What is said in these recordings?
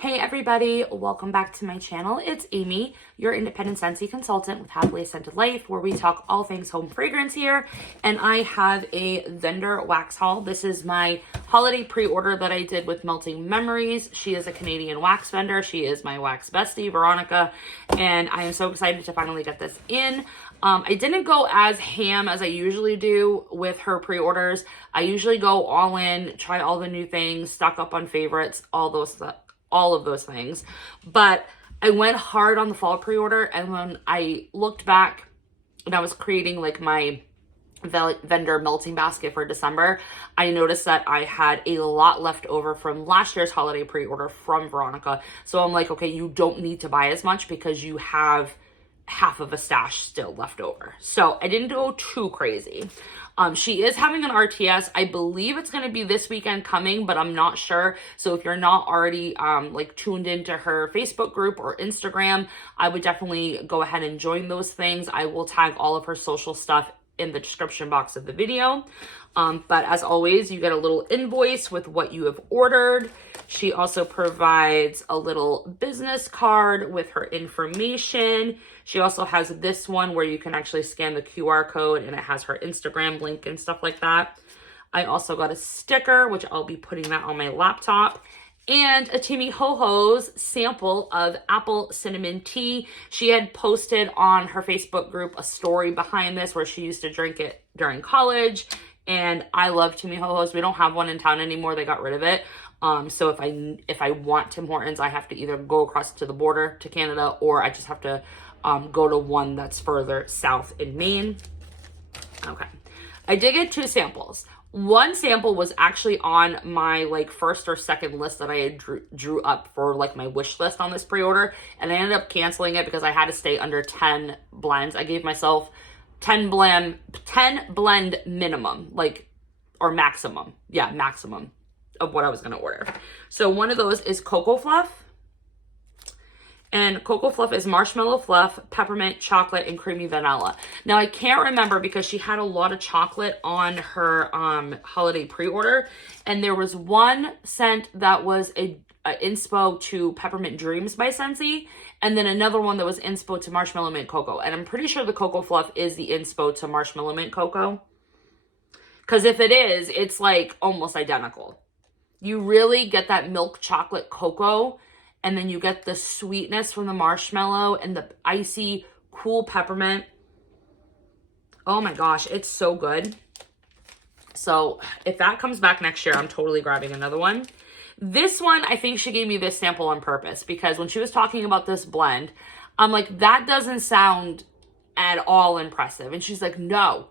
Hey everybody, welcome back to my channel. It's Amy, your independent Scentsy consultant with Happily Scented Life, where we talk all things home fragrance here. And I have a vendor wax haul. This is my holiday pre-order that I did with Melting Memories. She is a Canadian wax vendor. She is my wax bestie, Veronica, and I am so excited to finally get this in. I didn't go as ham as I usually do with her pre-orders. I usually go all in, try all the new things, stock up on favorites, all of those things. But I went hard on the fall pre-order, and when I looked back and I was creating like my vendor melting basket for December, I noticed that I had a lot left over from last year's holiday pre-order from Veronica. So I'm like, okay, you don't need to buy as much because you have half of a stash still left over. So I didn't go too crazy. She is having an RTS. I believe it's going to be this weekend coming, but I'm not sure. So if you're not already like tuned into her Facebook group or Instagram, I would definitely go ahead and join those things. I will tag all of her social stuff in the description box of the video. But as always, you get a little invoice with what you have ordered. She also provides a little business card with her information. She also has this one where you can actually scan the QR code and it has her Instagram link and stuff like that. I also got a sticker, which I'll be putting that on my laptop, and a Timmy Ho Ho's sample of apple cinnamon tea. She had posted on her Facebook group a story behind this where she used to drink it during college. And I love Timmy Ho Ho's. We don't have one in town anymore. They got rid of it. So if I want Tim Hortons, I have to either go across to the border to Canada, or I just have to go to one that's further south in Maine. Okay. I did get 2 samples. One sample was actually on my like first or second list that I had drew up for like my wish list on this pre-order, and I ended up canceling it because I had to stay under 10 blends. I gave myself 10 blend minimum, like, or maximum. Yeah, maximum of what I was going to order. So one of those is Cocoa Fluff. And Cocoa Fluff is marshmallow fluff, peppermint, chocolate, and creamy vanilla. Now, I can't remember because she had a lot of chocolate on her holiday pre-order. And there was one scent that was a inspo to Peppermint Dreams by Scentsy, and then another one that was inspo to Marshmallow Mint Cocoa. And I'm pretty sure the Cocoa Fluff is the inspo to Marshmallow Mint Cocoa, because if it is, it's like almost identical. You really get that milk chocolate cocoa, and then you get the sweetness from the marshmallow and the icy cool peppermint. Oh my gosh, it's so good. So if that comes back next year, I'm totally grabbing another one. This one, I think she gave me this sample on purpose, because when she was talking about this blend, I'm like, that doesn't sound at all impressive. And she's like, no,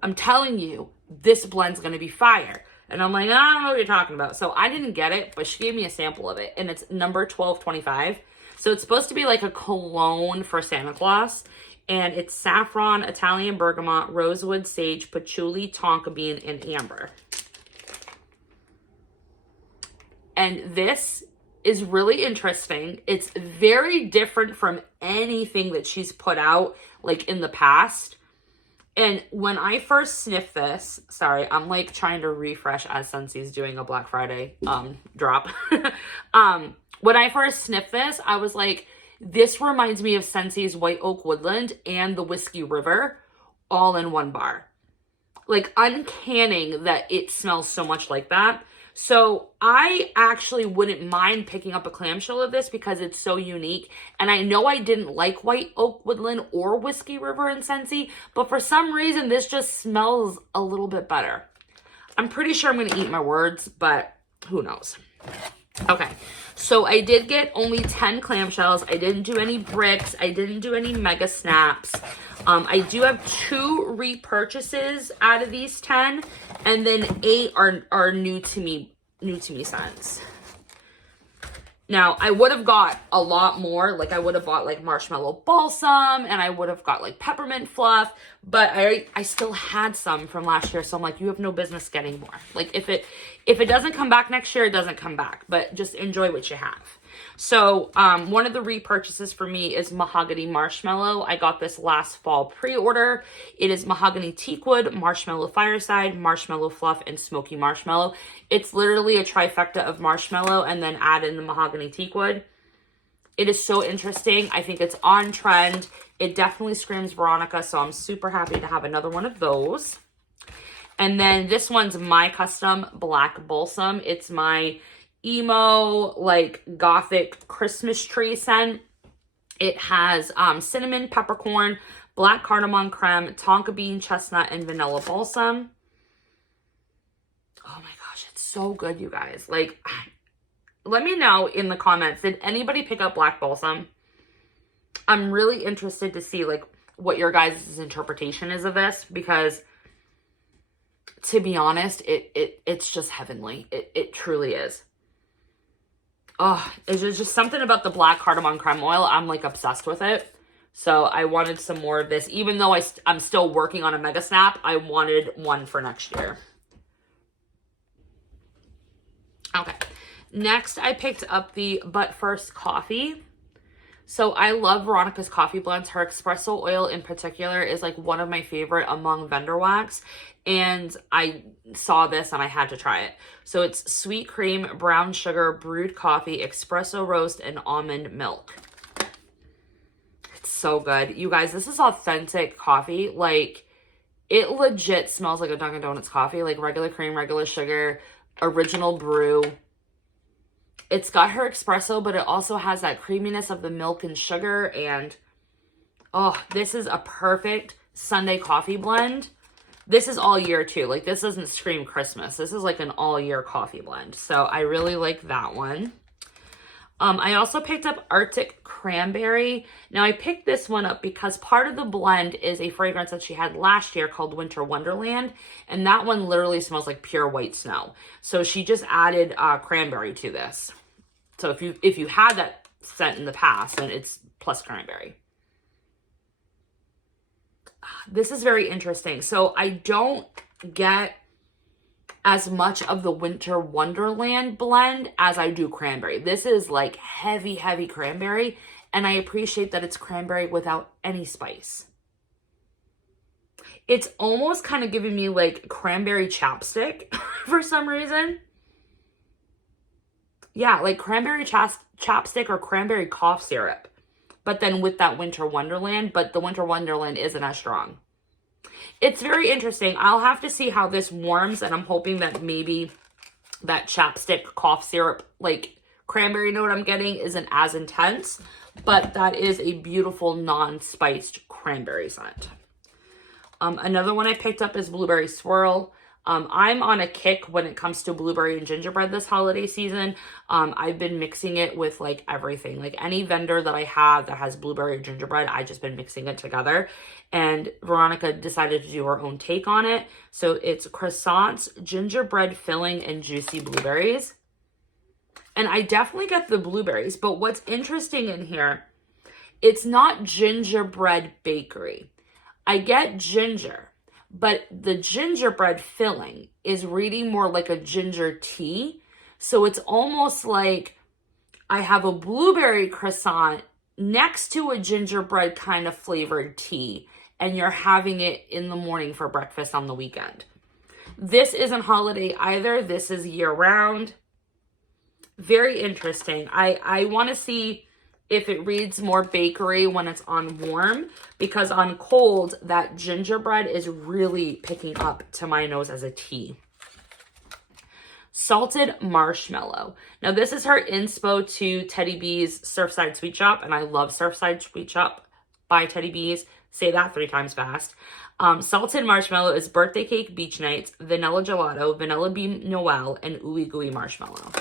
I'm telling you, this blend's going to be fire. And I'm like, I don't know what you're talking about. So I didn't get it, but she gave me a sample of it, and it's number 1225. So it's supposed to be like a cologne for Santa Claus. And it's saffron, Italian bergamot, rosewood, sage, patchouli, tonka bean, and amber. And this is really interesting. It's very different from anything that she's put out like in the past. And when I first sniffed this, sorry, I'm like trying to refresh as Scentsy's doing a Black Friday drop. When I first sniffed this, I was like, this reminds me of Scentsy's White Oak Woodland and the Whiskey River all in one bar. Like, uncanning that it smells so much like that. So I actually wouldn't mind picking up a clamshell of this because it's so unique. And I know I didn't like White Oak Woodland or Whiskey River in Scentsy, but for some reason this just smells a little bit better. I'm pretty sure I'm going to eat my words, but who knows. Okay, so I did get only 10 clamshells. I didn't do any bricks. I didn't do any mega snaps. I do have 2 repurchases out of these 10, and then 8 are new to me scents. Now, I would have got a lot more. Like, I would have bought like marshmallow balsam, and I would have got like peppermint fluff, but I still had some from last year. So I'm like, you have no business getting more. Like, if it doesn't come back next year, it doesn't come back, but just enjoy what you have. So one of the repurchases for me is Mahogany Marshmallow. I got this last fall pre-order. It is Mahogany Teakwood, Marshmallow Fireside, Marshmallow Fluff, and Smoky Marshmallow. It's literally a trifecta of marshmallow and then add in the Mahogany Teakwood. It is so interesting. I think it's on trend. It definitely screams Veronica, so I'm super happy to have another one of those. And then this one's my custom Black Balsam. It's my emo, like, gothic Christmas tree scent. It has cinnamon, peppercorn, black cardamom creme, tonka bean, chestnut, and vanilla balsam. Oh my gosh, it's so good, you guys. Like, let me know in the comments, did anybody pick up Black Balsam? I'm really interested to see, like, what your guys' interpretation is of this, because to be honest, it's just heavenly. It truly is. Oh, it's just something about the black cardamom creme oil. I'm, like, obsessed with it. So I wanted some more of this. Even though I'm still working on a Mega Snap, I wanted one for next year. Okay. Next, I picked up the But First coffee. So I love Veronica's coffee blends. Her espresso oil in particular is like one of my favorite among vendor wax. And I saw this and I had to try it. So it's sweet cream, brown sugar, brewed coffee, espresso roast, and almond milk. It's so good. You guys, this is authentic coffee. Like, it legit smells like a Dunkin' Donuts coffee. Like regular cream, regular sugar, original brew. It's got her espresso, but it also has that creaminess of the milk and sugar. And, oh, this is a perfect Sunday coffee blend. This is all year, too. Like, this doesn't scream Christmas. This is like an all-year coffee blend. So, I really like that one. I also picked up Arctic Cranberry. Now, I picked this one up because part of the blend is a fragrance that she had last year called Winter Wonderland. And that one literally smells like pure white snow. So, she just added cranberry to this. So if you had that scent in the past, then it's plus cranberry. This is very interesting. So I don't get as much of the Winter Wonderland blend as I do cranberry. This is like heavy, heavy cranberry. And I appreciate that it's cranberry without any spice. It's almost kind of giving me like cranberry chapstick for some reason. Yeah, like cranberry chapstick or cranberry cough syrup. But then with that Winter Wonderland, but the Winter Wonderland isn't as strong. It's very interesting. I'll have to see how this warms, and I'm hoping that maybe that chapstick cough syrup, like cranberry note I'm getting isn't as intense. But that is a beautiful non-spiced cranberry scent. Another one I picked up is Blueberry Swirl. I'm on a kick when it comes to blueberry and gingerbread this holiday season. I've been mixing it with like everything. Like any vendor that I have that has blueberry or gingerbread, I've just been mixing it together. And Veronica decided to do her own take on it. So it's croissants, gingerbread filling, and juicy blueberries. And I definitely get the blueberries. But what's interesting in here, it's not gingerbread bakery. I get ginger. But the gingerbread filling is reading more like a ginger tea. So it's almost like I have a blueberry croissant next to a gingerbread kind of flavored tea. And you're having it in the morning for breakfast on the weekend. This isn't holiday either. This is year round. Very interesting. I want to see if it reads more bakery when it's on warm, because on cold, that gingerbread is really picking up to my nose as a tea. Salted Marshmallow. Now, this is her inspo to Teddy B's Surfside Sweet Shop, and I love Surfside Sweet Shop by Teddy B's. Say that 3 times fast. Salted Marshmallow is birthday cake beach nights, vanilla gelato, vanilla bean Noel, and ooey gooey marshmallow.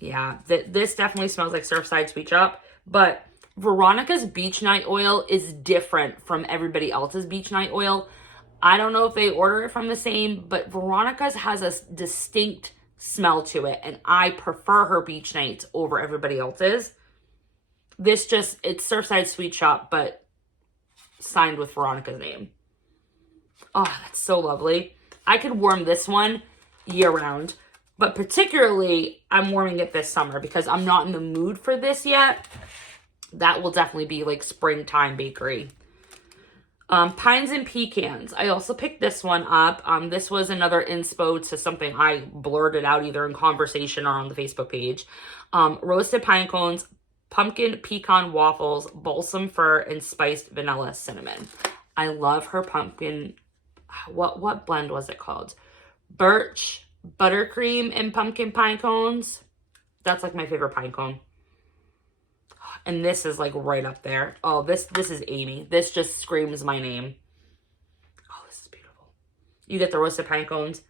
Yeah, this definitely smells like Surfside Sweet Shop, but Veronica's Beach Night oil is different from everybody else's Beach Night oil. I don't know if they order it from the same, but Veronica's has a distinct smell to it, and I prefer her Beach Nights over everybody else's. It's Surfside Sweet Shop, but signed with Veronica's name. Oh, that's so lovely. I could warm this one year round. But particularly, I'm warming it this summer because I'm not in the mood for this yet. That will definitely be like springtime bakery. Pines and Pecans. I also picked this one up. This was another inspo to something I blurted out either in conversation or on the Facebook page. Roasted pine cones, pumpkin pecan waffles, balsam fir, and spiced vanilla cinnamon. I love her pumpkin. What blend was it called? Birch, buttercream, and pumpkin pine cones. That's like my favorite pine cone. And this is like right up there. Oh, this is Amy. This just screams my name. Oh, this is beautiful. You get the roasted pine cones.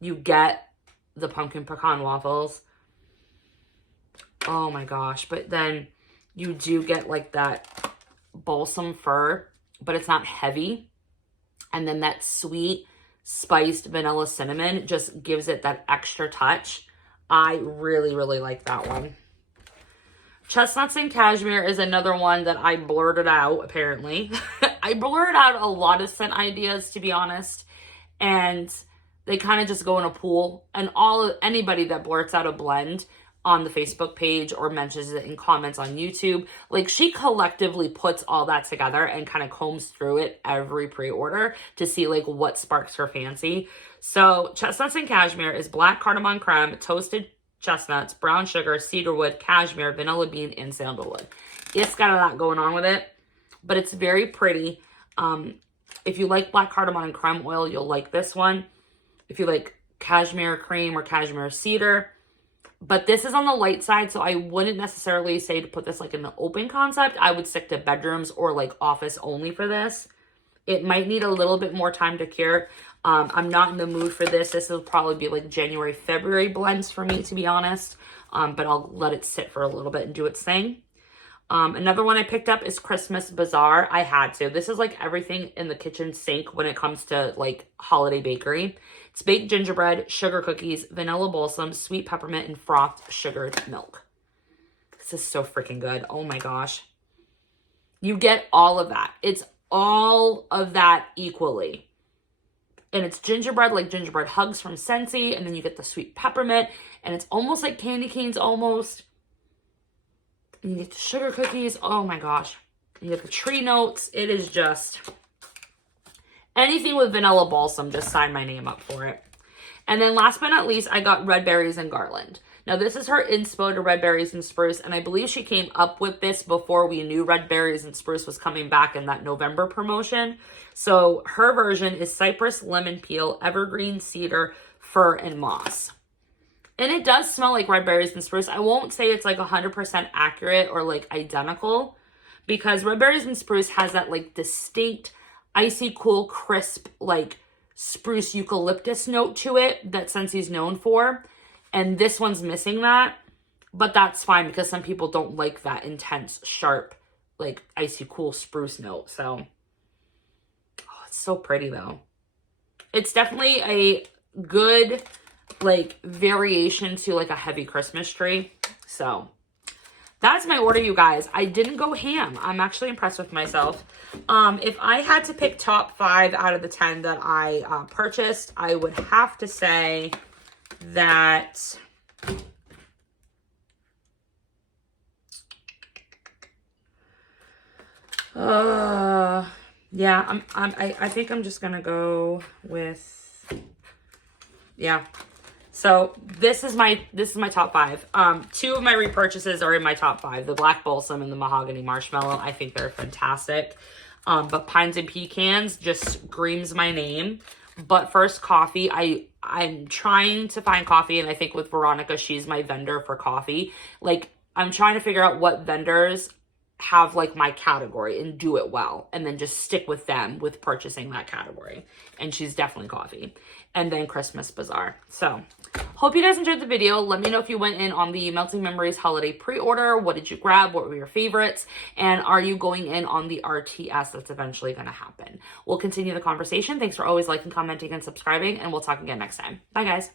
You get the pumpkin pecan waffles. Oh my gosh. But then you do get like that balsam fir, but it's not heavy. And then that sweet spiced vanilla cinnamon just gives it that extra touch. I really, really like that one. Chestnuts and Cashmere is another one that I blurted out, apparently. I blurted out a lot of scent ideas, to be honest. And they kind of just go in a pool. And anybody that blurts out a blend on the Facebook page or mentions it in comments on YouTube, like she collectively puts all that together and kind of combs through it every pre-order to see like what sparks her fancy. So Chestnuts and Cashmere is black cardamom creme, toasted chestnuts, brown sugar, cedarwood, cashmere, vanilla bean, and sandalwood. It's got a lot going on with it, but it's very pretty. If you like black cardamom and creme oil, you'll like this one. If you like cashmere cream or cashmere cedar, but this is on the light side, so I wouldn't necessarily say to put this like in the open concept. I would stick to bedrooms or like office only for this. It might need a little bit more time to cure. I'm not in the mood for this. This will probably be like January, February blends for me, to be honest. But I'll let it sit for a little bit and do its thing. Another one I picked up is Christmas Bazaar. I had to. This is like everything in the kitchen sink when it comes to like holiday bakery. It's baked gingerbread, sugar cookies, vanilla balsam, sweet peppermint, and frothed sugared milk. This is so freaking good. Oh my gosh. You get all of that. It's all of that equally. And it's gingerbread, like gingerbread hugs from Scentsy. And then you get the sweet peppermint. And it's almost like candy canes, almost. And you get the sugar cookies. Oh my gosh. And you get the tree notes. It is just... anything with vanilla balsam, just sign my name up for it. And then last but not least, I got Red Berries and Garland. Now, this is her inspo to Red Berries and Spruce. And I believe she came up with this before we knew Red Berries and Spruce was coming back in that November promotion. So her version is cypress, lemon peel, evergreen, cedar, fir, and moss. And it does smell like Red Berries and Spruce. I won't say it's like 100% accurate or like identical, because Red Berries and Spruce has that like distinct, icy cool, crisp, like spruce eucalyptus note to it that Scentsy's known for. And this one's missing that, but that's fine because some people don't like that intense, sharp, like icy cool spruce note. So, oh, it's so pretty though. It's definitely a good like variation to like a heavy Christmas tree. So that's my order, you guys. I didn't go ham. I'm actually impressed with myself. If I had to pick top 5 out of the 10 that I purchased, I would have to say that yeah, I think I'm just gonna go with, yeah. So this is my top 5. 2 of my repurchases are in my top 5. The Black Balsam and the Mahogany Marshmallow. I think they're fantastic. But Pines and Pecans just screams my name. But first, coffee. I'm trying to find coffee, and I think with Veronica, she's my vendor for coffee. Like, I'm trying to figure out what vendors have like my category and do it well, and then just stick with them with purchasing that category. And she's definitely coffee. And then Christmas Bazaar. So hope you guys enjoyed the video. Let me know if you went in on the Melting Memories holiday pre-order. What did you grab? What were your favorites? And are you going in on the RTS that's eventually going to happen? We'll continue the conversation. Thanks for always liking, commenting, and subscribing, and we'll talk again next time. Bye, guys.